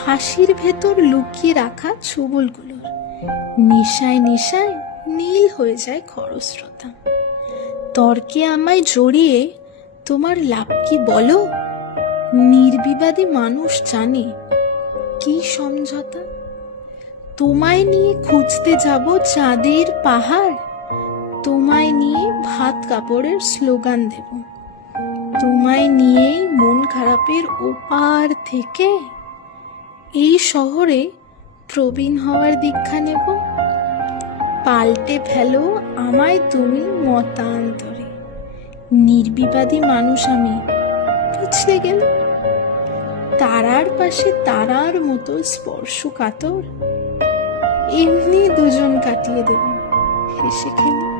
হাসির ভেতর লুকিয়ে রাখা ছুবলগুলোর নেশায় নেশায় নীল হয়ে যায় খরস্রোতা। তর্কে আমায় জড়িয়ে তোমার লাভ কি বলো? নির্বিবাদী মানুষ জানে কি সমঝোতা। তোমায় নিয়ে খুঁজতে যাব চাঁদের পাহাড়, তোমায় নিয়ে ভাত কাপড়ের স্লোগান দেব, তোমায় নিয়েই মন খারাপের ওপার থেকে এই শহরে প্রবীণ হওয়ার দীক্ষা নেব। পাল্টে ফেলো আমায় তুমি মতান্তরে, নির্বিবাদী মানুষ আমি, পিছলে গেল তারার পাশে তারার মতো স্পর্শ কাতর। এমনি দুজন কাটিয়ে দেব হেসে খেলে।